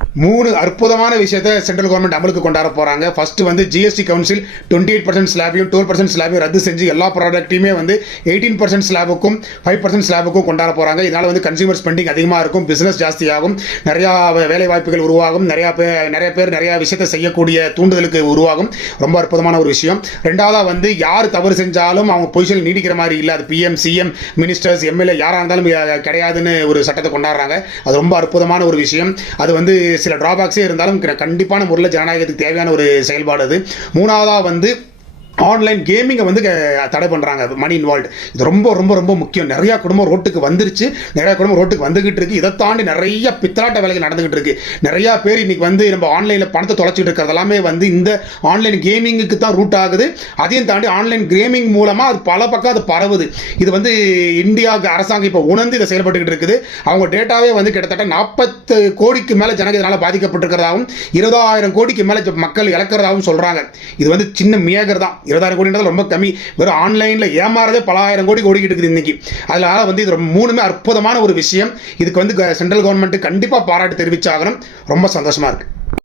3 அற்புதமான விஷயத்தை central government அமலுக்கு கொண்டாட போகிறாங்க. ஃபர்ஸ்ட் வந்து ஜிஎஸ்டி கவுன்சில் 28% ஸ்லாபையும் 12% ஸ்லாபையும் ரத்து செஞ்சு எல்லா ப்ராடக்ட்டையுமே வந்து 18% ஸ்லாபுக்கும் 5% ஸ்லாபுக்கும் கொண்டாட போகிறாங்க. இதனால் வந்து கன்சியூமர் ஸ்பெண்டிங் அதிகமாக இருக்கும், பிஸ்னஸ் ஜாஸ்தியாகும், நிறையா வேலை வாய்ப்புகள் உருவாகும், நிறைய பேர் நிறையா விஷயத்தை செய்யக்கூடிய தூண்டுதலுக்கு உருவாகும். ரொம்ப அற்புதமான ஒரு விஷயம். ரெண்டாவதாக வந்து யார் தவறு செஞ்சாலும் அவங்க பொசிஷன் நீடிக்கிற மாதிரி இல்லை. அது பிஎம், சிஎம், மினிஸ்டர்ஸ், எம்எல்ஏ யாராக இருந்தாலும் கிடையாதுன்னு ஒரு சட்டத்தை கொண்டாடுறாங்க. அது ரொம்ப அற்புதமான ஒரு விஷயம். அது வந்து சில டிராபேக்ஸே இருந்தாலும் கண்டிப்பான முறையில் ஜனநாயகத்துக்கு தேவையான ஒரு செயல்பாடு அது. மூணாவதாக வந்து ஆன்லைன் கேமிங்கை வந்து தடை பண்ணுறாங்க, மணி இன்வால்வ்டு. இது ரொம்ப ரொம்ப ரொம்ப முக்கியம். நிறையா குடும்பம் ரோட்டுக்கு வந்துருச்சு, நிறையா குடும்பம் ரோட்டுக்கு வந்துகிட்டு இருக்கு. இதை தாண்டி நிறைய பித்தலாட்ட வேலைகள் நடந்துகிட்டு இருக்கு. நிறையா பேர் இன்னைக்கு வந்து நம்ம ஆன்லைனில் பணத்தை தொலைச்சிட்டு இருக்கிறது எல்லாமே வந்து இந்த ஆன்லைன் கேமிங்குக்கு தான் ரூட் ஆகுது. அதையும் தாண்டி ஆன்லைன் கேமிங் மூலமாக அது பல பக்கம் அது பரவுது. இது வந்து இந்தியா அரசாங்கம் இப்போ உணர்ந்து இதை செயல்பட்டுக்கிட்டு இருக்குது. அவங்க டேட்டாவே வந்து கிட்டத்தட்ட 40 கோடிக்கு மேலே ஜனங்க இதனால் பாதிக்கப்பட்டிருக்கிறதாகவும் 20,000 கோடிக்கு மேலே மக்கள் இழக்கிறதாகவும் சொல்கிறாங்க. இது வந்து சின்ன மேகர் தான். 20,000 கோடின்றது ரொம்ப கம்மி. வெறும் ஆன்லைனில் ஏமாறதே பல ஆயிரம் கோடி ஓடிக்கிட்டு இருக்குது இன்னைக்கு. அதனால வந்து இது மூணுமே அற்புதமான ஒரு விஷயம். இதுக்கு வந்து சென்ட்ரல் கவர்மெண்ட் கண்டிப்பாக பாராட்டு தெரிவிச்சாகணும். ரொம்ப சந்தோஷமா இருக்கு.